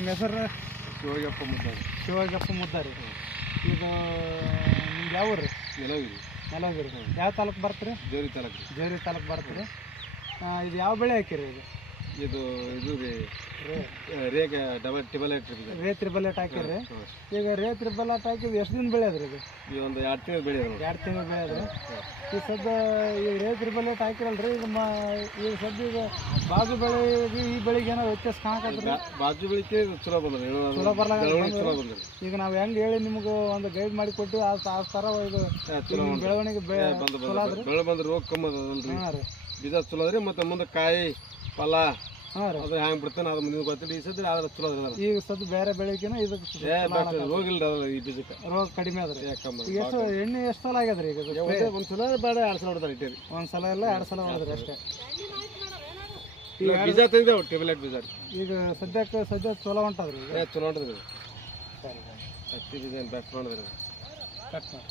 ನಿಮ್ಮ ಹೆಸರು? ಶಿವಗಪ್ಪ ಮುದ್ದಾರಿ. ಶಿವಗಪ್ಪ ಮುದ್ದಾರಿ. ಈಗ ನಿಮ್ದು ಯಾವ ಊರು? ಯಲಗಿರಿ. ಯಲಗಿರಿ. ಯಾವ ತಾಲೂಕು ಬರ್ತೀರಿ? ಜೇವರಿ ತಾಲೂಕು. ಜೇವರಿ ತಾಲೂಕು ಬರ್ತೀರಿ. ಇದು ಯಾವ ಬೆಳೆ ಹಾಕಿರಿ? ಇದು ರೀ ರೇಗ ಟಿಬಲ್ ರೇ ತ್ರಿಬಲ್ ಏಟ್ ಹಾಕಿರಿ. ಈಗ ರೇ ತ್ರಿಬಲ್ ಏಟ್ ಹಾಕಿದ್ದು ಎಷ್ಟು ದಿನ ಬೆಳೆ ಅದ್ರಿ? ಇದು ಈ ಒಂದು 2 ತಿಂಗಳು ಬೆಳೆ. 2 ತಿಂಗಳು ಬೆಳೆ ಅದ್ರಿ. ಈಗ ಸದ್ಯ ಈ ರೇ ತ್ರಿಬಲ್ ಏಟ್ ಹಾಕಿರಲ್ರಿ, ಈಗ ಸದ್ಯ ಈಗ ಬಾಜು ಬೆಳೆಗೆ ಈ ಬೆಳೆಗೆ ಏನೋ ವ್ಯತ್ಯಾಸ ಕಾಣಕತ್ರಿ? ಬಾಜು ಬೆಳಿಕೆ ಚಲೋ ಬಂದ್ರಿ. ಚಲೋ ಬರ್ಲಾಗ ಚಲೋ ಬಂದ್ರಿ. ಈಗ ನಾವು ಹೆಂಗೆ ಹೇಳಿ ನಿಮ್ಗೆ ಒಂದು ಗೈಡ್ ಮಾಡಿ ಕೊಟ್ಟು ಆ ಥರ ಇದು ಬೆಳವಣಿಗೆ ಚಲೋ ಅದ್ರಿ. ಬೆಳೆ ಬಂದ್ರೆ ರೋಗ ಕಮ್ಮಿ ಅದಲ್ರಿ. ಹಾಂ ರೀ. ಬೀಜ ಚಲೋ ಅದ್ರಿ. ಮತ್ತು ಮುಂದೆ ಕಾಯಿ ಫಲ ಹಾಂ ರೀ ಅದು ಹ್ಯಾಂಗೆ ಬಿಡ್ತಾನೆ ಅದು ಮುಂದಿನ ಗೊತ್ತಿಲ್ಲ. ಈ ಸದ್ಯ ಆದ್ರೆ ಚಲೋ ಅದ. ಈಗ ಸದ್ಯ ಬೇರೆ ಬೆಳೆಗಿನ ಇದಕ್ಕೆ ರೋಗ ಇಲ್ಲ ಈ ಬೀಜಕ್ಕೆ. ರೋಗ ಕಡಿಮೆ ಅದ್ರಿ. ಈಗ ಎಷ್ಟು ಎಣ್ಣೆ ಎಷ್ಟು ಸಲ ಆಗ್ಯದ್ರಿ? ಈಗ ಒಂದ್ಸಲ ಬೇಡ 2 ಸಲ ಹೊಡ್ತಾರೆ ಇಟ್ಟೇರಿ. ಒಂದ್ಸಲ ಇಲ್ಲ 2 ಸಲ ಹೊಡೆದ್ರಿ ಅಷ್ಟೇ. ಬೀಜ ತಂದೇವು ಟೇಬಲೆಟ್ ಬೀಜ. ಈಗ ಸದ್ಯ ಚಲೋ ಹೊಂಟದ್ರಿ. ಚಲೋ ಹೊಂಟದ್ರಿ. ಸರಿ ಹತ್ತಿ ಬೀಜ ಬೆಸ್ಟ್ ಮಾಡಿದ್ರಿ. ಕಟ್ ಮಾಡಿ.